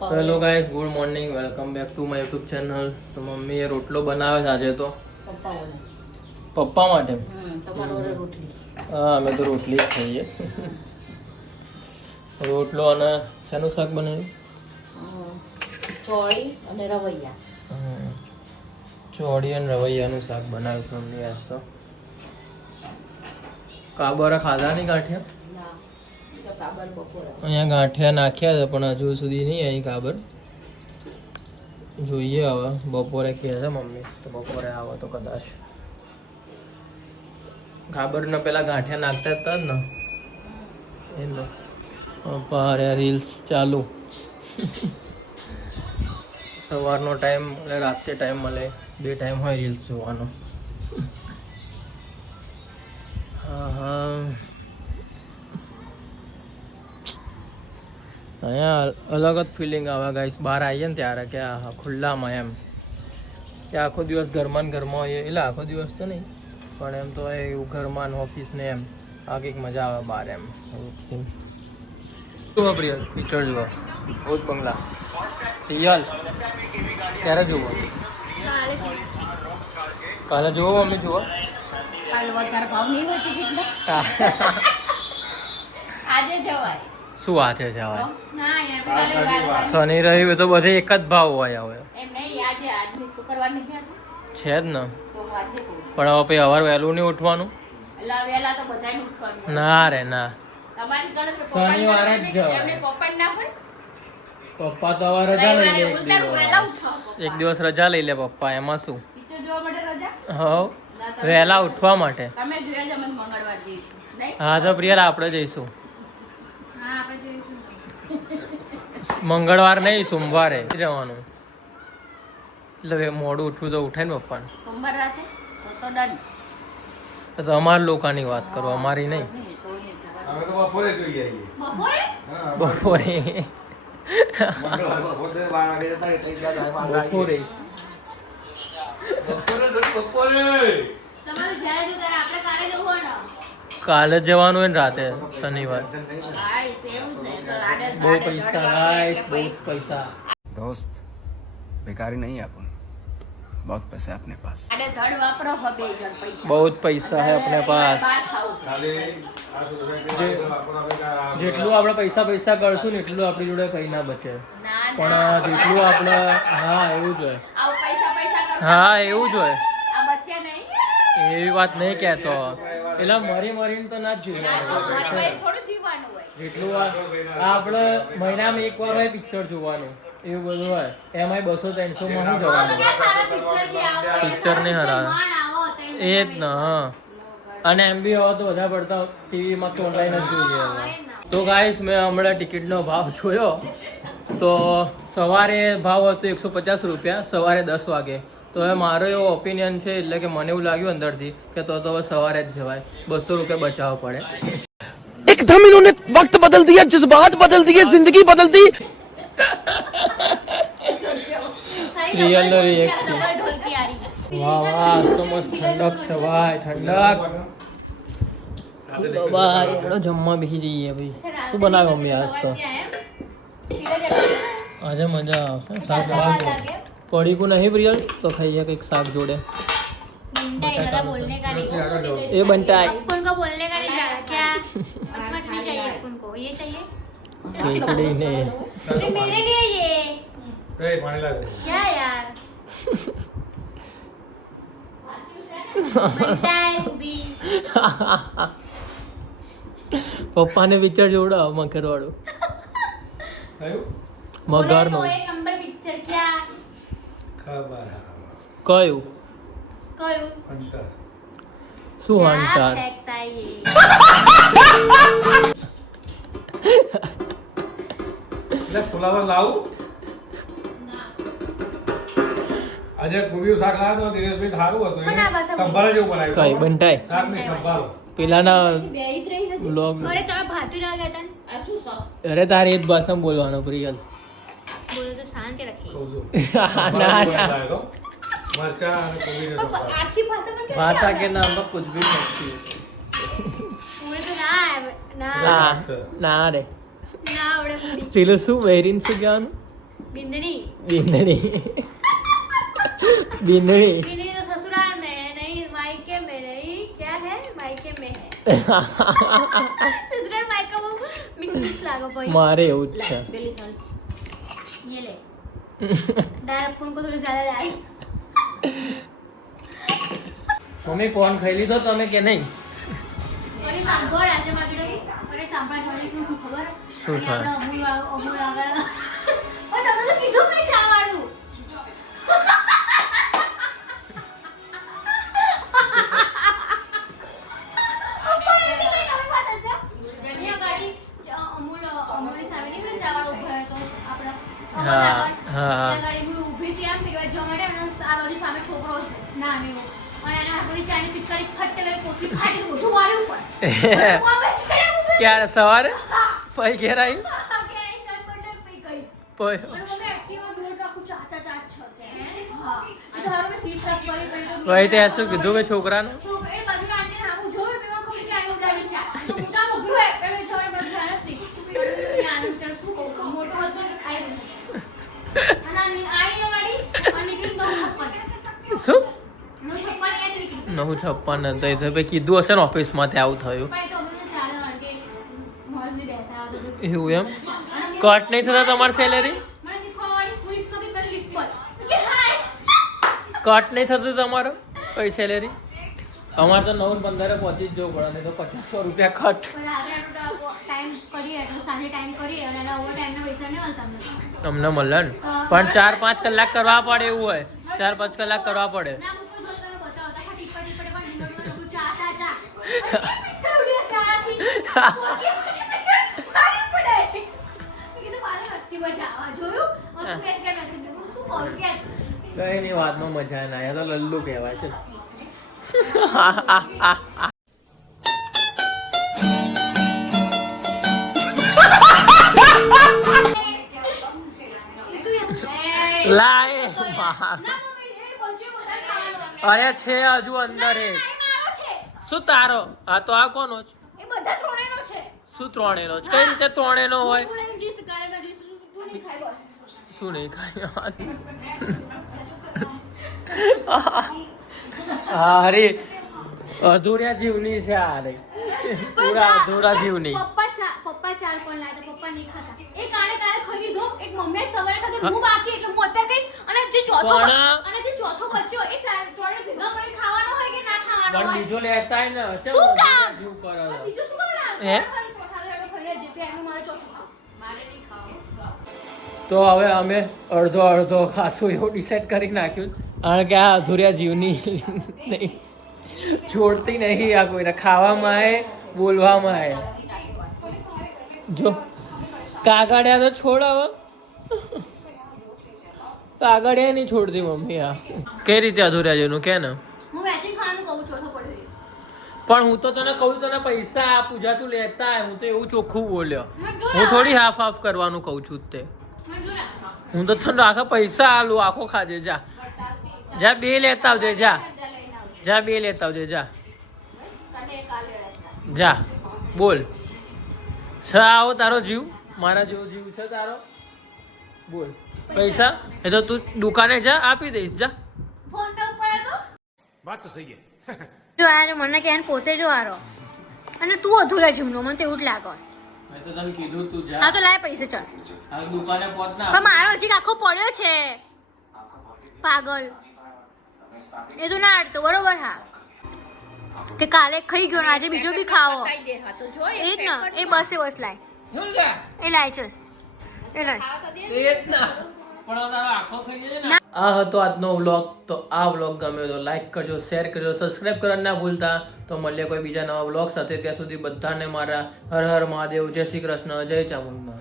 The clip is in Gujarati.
Hello guys, good morning, welcome back to my YouTube channel. તો મમ્મીએ રોટલો બનાવ્યો છે આજે તો પપ્પા માટે. હા, અમે તો રોટલી જ ખાઈએ. રોટલો અને શેનું શાક બનાવ્યું? ચોળી અને રવૈયા. ચોળી અને રવૈયાનું શાક બનાવ્યું છે મમ્મી આજ તો. કાબરા ખાધા નહીં ગાંઠિયા? અહીંયા ગાંઠિયા નાખ્યા છે પણ હજુ સુધી નહીં આવી કાબર. જોઈએ હવે બપોરે કહે છે મમ્મી, તો બપોરે આવે તો કદાચ. કાબરના પેલા ગાંઠિયા નાખતા હતા ને એટલે પપ્પા રીલ્સ ચાલુ. સવારનો ટાઈમ એટલે રાતે ટાઈમ મળે, બે ટાઈમ હોય રીલ્સ જોવાનો. હા હા, અહીંયા અલગ જ ફિલિંગ આવે ગાઈસ બહાર આવીએ ને ત્યારે કે આ ખુલ્લામાં એમ કે આખો દિવસ ઘરમાં ને ઘરમાં હોઈએ, એટલે આખો દિવસ તો નહીં પણ એમ તો એવું ઘરમાં ઓફિસ ને એમ આ કંઈક મજા આવે બહાર એમ. જુઓ પ્રિયલ પિક્ચર જુઓ, ભૂત બંગલા. રિયલ ક્યારે જુઓ? કાલે જુઓ મમ્મી, જુઓ. આજે જવાય. શું વાત છે જવાય? શનિ રવિ તો બધે એક જ ભાવ હોય હવે. એમ નહીં, આજે આજની શુક્રવાર નહીં છે જ ને. તો હું આજે કહું. પણ હવે પછી સવાર વહેલું નહીં ઉઠવાનું? એટલે વહેલા તો બધાને ઉઠવાનું. ના રે ના, તમારી ગણતરી શનિવારે જ જવાય. એમને પપ્પા ના હોય. પપ્પા તો હવે રજા લઈ લે વહેલા એક ઉઠો દિવસ. એક દિવસ રજા લઈ લે પપ્પા, એમાં શું? પિક્ચર જોવા માટે રજા. હવ વહેલા ઉઠવા માટે. તમે જોયા જ અમે મંગળવાર જઈશું નહીં? હા તો પ્રિયલ આપણે જઈશું હા આપણે જઈશું. મંગળવાર નહીં, સોમવારે જવાનું. એટલે મોડું ઉઠવું તો ઉઠે ને પપ્પાને. સોમવાર રાતે તો ડન. તો અમારા લોકોની વાત કરો, અમારી નહીં. બપોરે જોઈએ બપોરે બપોરે બપોરે તમારું જ્યારે જો ત્યારે આપણે કાલે જવું હોય ને. કાલે જ જવાનું હોય ને રાતે શનિવાર. હા, એ તો એવું જ ને. તો આડે બહુ પૈસા ગાઈસ, બહુ પૈસા. दोस्त बेकारी नहीं है अपन बहुत पैसे हैं अपने पास આડે ધડ વાપરો હો બે જણ પૈસા. બહુ જ પૈસા है अपने पास. બહાર ખાવું. જેટલું આપણે પૈસા કરશું ને એટલું આપણી જોડે કઈ ના બચે. ના પણ ના. જેટલું આપણે, હા એવું જ હોય. આવું પૈસા કરો. હા એવું જ હોય. આ બચ્યા નહીં. એવી વાત નહીં કહેતો. એટલે મરીને તો ના જ ના, તો જોઈએ. ઘરમાં થોડું જીવવાનું હોય. જેટલું આપણે મહિનામાં એકવાર હોય પિક્ચર જોવાનું, એવું બધું હોય. એમાંય 200-300 માં શું જવાનું? પિક્ચર નહીં હરાવે. એ જ ને. હા, અને એમ બી હવે તો બધા પડતા ટીવીમાં તો ઓનલાઈન જ જોઈએ હવે. તો ગાઈસ, મેં હમણાં ટિકિટનો ભાવ જોયો તો સવારે ભાવ હતો 150 રૂપિયા, સવારે 10 વાગે. તો હવે મારો એવો ઓપિનિયન છે, એટલે કે મને એવું લાગ્યું અંદરથી કે તો હવે સવારે જ જવાય, 200 રૂપિયા બચાવવા પડે. एकदम इन्होंने वक्त बदल दिया, जज्बात बदल दिए, जिंदगी बदल दी. Real reaction. વાહ વાહ, આજ તો મસ્ત ઠંડક છે ભાઈ, ઠંડક. ભાઈ એનો જમવા બેસી જઈએ ભાઈ. શું બનાવ્યું મમ્મી આજ તો? આજે મજા આવશે. શાક પડીકું નહીં પ્રિયલ, તો ખાઈએ કંઈક શાક જોડે. એ બનતા अपन को बोलने का नहीं जाना क्या मच नहीं चाहिए अपन को ये चाहिए खिचड़ी ने अरे मेरे लिए ये क्या यार बनता है भी પપ્પાને પિક્ચર જોવડાવો મગર વાળું. મગર નું एक नंबर पिक्चर क्या કયું? कोई શું क्या હંટાર? फेंकता है ये ફુલાવર લાવું આજે કુબીયું શાક લાવ્યો તો દિનેશભાઈ સારું હતું. પણ આ ભાષા સંભાળ જેવું બનાવ્યું. કઈ બંટાય? શાક ને સંભાળ. પેલાના બેહી જ રહી હતી. બ્લોગ. अरे તમે ભાતું ના ગયા તા આ શું શોખ? અરે તારે એ જ ભાષામાં બોલવાનું પ્રિયલ. બોલો તો શાંતિ રખી કહું છું. ના ના, લાવ્યો તો. મરચાં અને કોબીનો સંભાળ. આખી ભાષામાં કેમ भाषा के नाम पर कुछ भी सकती है. પૂરે તો ના આવે ના ના ના રે ના આવડે પૂરી પેલું શું બહેરીન શું કહેવાનું? बिंदनी બિંદણી બિંદણી बिंदनी तो ससुराल में है नहीं मायके में नहीं क्या है मायके में है ससुराल मायका वो मिक्स लागो भाई મારે એવું જ છે दिल्ली चल ये ले डाल फोन को थोड़ी ज्यादा डाल મમ્મી કોણ ખાઈ લીધો તમે કે નહીં અરે સાંભળ આજે મારી અરે સાંભળ આજે કેવું થયું ખબર શું થાય? અમૂલ આગળ ઓ તમે તો કીધું મેં ચા વાળું અમૂલની સામે નહીં પેલો ચા વાળો ઉભો હતો આપણો હા, હા. ત્યાં ગાડી હું ઊભી હતી આમ પીવા જવા માટે અને આ બાજુ સામે છોકરો નાનો એવો. અને એના હાથમાંથી ચાની પિચકારી ફટ ગઈ, કોથળી ફાટી તો બધું માર્યું ઉપર. હું હવે ખેડે ઊભી ક્યારે સવારે હા. પછી ઘેર આવી કે આ શર્ટ બટન પઈ ગઈ. પછી અને મમ્મી એક્ટિવા દોડ નાખું ચાચા ચાચ છે કે હા એ તો હારું મેં સીટ સાફ કરી પછી તો પછી તે શું કીધું કે છોકરાનું છોકરો એ બાજુના આંટીને હામું જોયું કે મને ખબર કે આની ઉડાડી ચા તો હું તો આમ ઊભી હોય એટલે છોકરે બધું ધ્યાન જ નહીં નાનું ચાલ શું કહું મોટો હતો આઈ બન્યો અને આઈ ગાડી અને નીકળી 956 શું 956 એ જ નીકળી 956 તો એ તો પછી કીધું હશે ને ઓફિસમાં તે આવું થયું પણ એ તો અમને ચાલે કારણ કે મોડું બેસાડો તો એવું એમ અને કટ નહીં થતા તમારી સેલેરી મને શીખવાડી પુલિસ નો કે મારી લિફ્ટ પર કે હાય કટ નહીં થતું તમારો કઈ સેલેરી અમારે તો 9:15 પહોંચી જ જવું પડે નહીં તો 2500 રૂપિયા કટ પણ આપણે આટલો ટાઈમ કરીએ એટલે સાંજે ટાઈમ કરીએ અને એના ઓવર ટાઈમના પૈસા નહીં મળતા અમને તમને મળે ને પણ 4-5 કલાક કરવા પડે એવું હોય 4-5 કલાક કરવા પડે ના મૂકો જો તમે બતાવો તો ટીપા ટીપા પણ લીધું ચા ચા ચા પછી પીછા ઉડી સારાથી મારી પડે મેં કીધું મારે રસ્તી બચાવવા જોયું હું તું કેસ કે નસીબ શું કરું કે કઈ નહીં વાતમાં મજા ના આવે તો લલ્લુ કહેવાય છે લાય અરે છે હજુ અંદર એક શું તારો આ તો આ કોનો છે એ બધા ત્રણેયનો છે શું ત્રણેયનો છે કઈ રીતે ત્રણેયનો હોય તું લઈને જીસ ગાડીમાં જીસ તું નહીં ખાય બસ શું નહીં ખાય અરે અધૂરા જીવની છે આ રે પૂરા અધૂરા જીવની પપ્પા ચાર કોણ લાયા પપ્પા નહીં ખાતા એક આને કાલે ખાઈ લીધો એક મમ્મીએ સવારે ખાધો હું બાકી એટલે હું અત્યારે કહીશ અને જે ચોથો અને જે ચોથો બચ્ચો એ ચાર ત્રણે ભેગા મળી ખાવાનો હોય કે ના ખાવાનો પણ હોય બીજો લેતાય ને ચમ શું કામ? જીવ કરો છો. બીજું શું કામ હે? ખાઈ જે પે એનું મારે ચોથો ખાસ મારે નહીં ખાવું તો હવે અમે અડધો અડધો ખાશું એવું ડિસાઈડ કરી નાખ્યું કારણ કે આ અધૂરા જીવની નહીં છોડતી નહીં આ કોઈને ખાવામાં આવે બોલવામાં આવે જો કાગળિયા તો છોડ હવે કાગળિયા નહીં છોડતી મમ્મી આ કઈ રીતે અધૂરા જીવનું કે ને હું વેચી ખાવાનું કહું ચોથો પડ્યો પણ હું તો તને કહું તને પૈસા આ પૂજા તું લેતા આય. હું તો એવું ચોખ્ખું બોલ્યો મને જો હું થોડી હાફ હાફ કરવાનું કહું છું તે મને જો ના હું તો તને આખા પૈસા આલું આખો ખાજે જા જા બે લેતા આવજે જા જા બે લેતા આવજે જા જા બોલ છે આવો તારો જીવ મારા જેવો જીવ છે તારો બોલ પૈસા એ તો તું દુકાને જા આપી દઈશ જા ફોન પર પડે તો बात तो सही है જો આ મને કે પોતે જો આરો અને તું અધૂરા જીવનો મને તો એવું જ લાગે મેં તો તને કીધું તું હા જા તો લાય પૈસા ચલ હવે દુકાને પહોંચ ના પણ મારો હજી આખો પડ્યો છે પાગલ એ તો ના અડતો બરોબર હા કે કાલે ખાઈ ગયો ને આજે બીજો બી ખાવો એ જ ને એ બસ લાય શું લે એ લાય ચલ એ લાય એ જ ના પણ હવે તારો આખો ખાઈ જશે ને આ હતો આજનો વ્લોગ તો આ વ્લોગ ગમ્યો તો લાઈક કરજો શેર કરજો સબસ્ક્રાઇબ કરવાનું ના ભૂલતા તો મળીએ કોઈ બીજા નવા વ્લોગ સાથે ત્યાં સુધી બધાને મારા હર હર મહાદેવ જય શ્રી કૃષ્ણ જય ચામુંડા